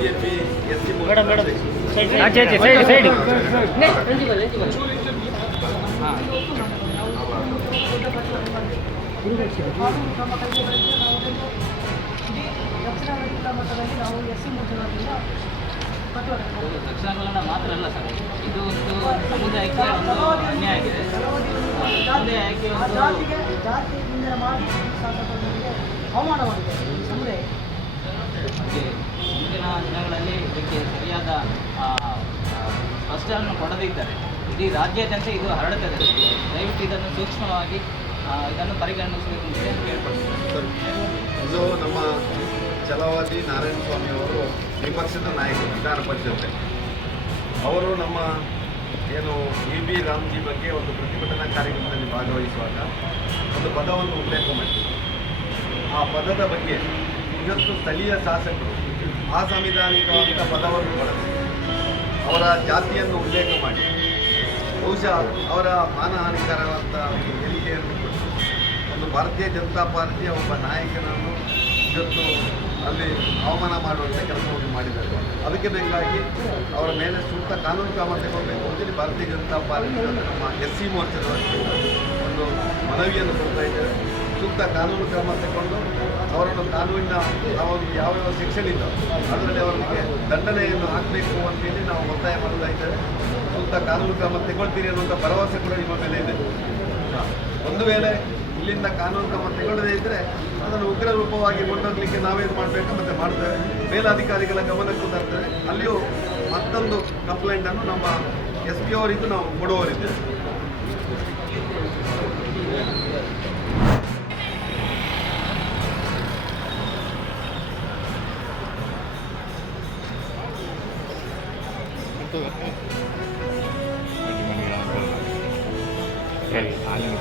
BJP SC Dakshina Kannada ಮಾತ್ರ ಅಲ್ಲ sir, ಇದು ಒಂದು ಸಮುದಾಯಕ್ಕೆ ಒಂದು ಅನ್ಯಾಯ ಆಗಿದೆ. ಸಮುದಾಯಕ್ಕೆ ಮುಂದಿನ ದಿನಗಳಲ್ಲಿ ಇದಕ್ಕೆ ಸರಿಯಾದ ಸ್ಪಷ್ಟವನ್ನು ಕೊಡದೇ ಇದ್ದಾರೆ ಇಡೀ ರಾಜ್ಯಾದ್ಯಂತ ಇದು ಹರಡುತ್ತದೆ. ದಯವಿಟ್ಟು ಇದನ್ನು ಸೂಕ್ಷ್ಮವಾಗಿ ಇದನ್ನು ಪರಿಗಣಿಸಬೇಕು ಅಂತ ಕೇಳ್ಕೊಳ್ತೀನಿ. ಇದು ನಮ್ಮ ಛಲವಾದಿ ನಾರಾಯಣಸ್ವಾಮಿ ಅವರು ವಿಪಕ್ಷದ ನಾಯಕರು ವಿಧಾನ ಪರಿಷತ್. ಅವರು ನಮ್ಮ ಏನು EB ರಾಮ್ಜಿ ಬಗ್ಗೆ ಒಂದು ಪ್ರತಿಭಟನಾ ಕಾರ್ಯಕ್ರಮದಲ್ಲಿ ಭಾಗವಹಿಸುವಾಗ ಒಂದು ಪದವನ್ನು ಉಲ್ಲೇಖ ಮಾಡಿ, ಆ ಪದದ ಬಗ್ಗೆ ಇವತ್ತು ಸ್ಥಳೀಯ ಶಾಸಕರು ಅಸಾಂವಿಧಾನಿಕವಾದ ಪದವನ್ನು ಬಳಸಿ ಅವರ ಜಾತಿಯನ್ನು ಉಲ್ಲೇಖ ಮಾಡಿ ಬಹುಶಃ ಅವರ ಮಾನಹಾನಿಕರವಾದ ಒಂದು ಹೇಳಿಕೆಯನ್ನು ಕೊಟ್ಟು ಒಂದು ಭಾರತೀಯ ಜನತಾ ಪಾರ್ಟಿಯ ಒಬ್ಬ ನಾಯಕನನ್ನು ಇವತ್ತು ಅಲ್ಲಿ ಅವಮಾನ ಮಾಡುವಂಥ ಕೆಲಸವನ್ನು ಮಾಡಿದ್ದಾರೆ. ಅದಕ್ಕೆ ಬೇಕಾಗಿ ಅವರ ಮೇಲೆ ಸೂಕ್ತ ಕಾನೂನು ಕ್ರಮ ತಗೊಳ್ಬೇಕು ಅಂತೇಳಿ ಭಾರತೀಯ ಜನತಾ ಪಾರ್ಟಿ ನಮ್ಮ SC ಮೋರ್ಚಾದ ಒಂದು ಮನವಿಯನ್ನು ಕೊಡ್ತಾ ಇದ್ದೇವೆ. ಸೂಕ್ತ ಕಾನೂನು ಕ್ರಮ ತಗೊಂಡು ಅವರನ್ನು ಕಾನೂನಿನ ಯಾವ್ಯಾವ ಸೆಕ್ಷನ್ ಇದ್ದಾವೆ ಅದರಲ್ಲಿ ಅವರಿಗೆ ದಂಡನೆಯನ್ನು ಹಾಕಬೇಕು ಅಂತೇಳಿ ನಾವು ಒತ್ತಾಯ ಮಾಡ್ತಾ ಇದ್ದೇವೆ. ಸೂಕ್ತ ಕಾನೂನು ಕ್ರಮ ತಗೊಳ್ತೀರಿ ಅನ್ನುವಂಥ ಭರವಸೆ ಕೂಡ ನಿಮ್ಮ ಮೇಲೆ ಇದೆ. ಒಂದು ವೇಳೆ ಇಲ್ಲಿಂದ ಕಾನೂನು ಕ್ರಮ ತಗೊಳ್ಳದೇ ಇದ್ದರೆ ಅದನ್ನು ಉಗ್ರ ರೂಪವಾಗಿ ಕೊಂಡೋಗ್ಲಿಕ್ಕೆ ನಾವೇನು ಮಾಡಬೇಕು ಮತ್ತು ಮಾಡ್ತೇವೆ. ಮೇಲಾಧಿಕಾರಿಗಳ ಗಮನಕ್ಕೂ ತರ್ತೇವೆ. ಅಲ್ಲಿಯೂ ಮತ್ತೊಂದು ಕಂಪ್ಲೇಂಟನ್ನು ನಮ್ಮ SP ಅವರಿಗೂ ನಾವು ಕೊಡುವವರಿದ್ದೇವೆ. ಹಾಲಿನ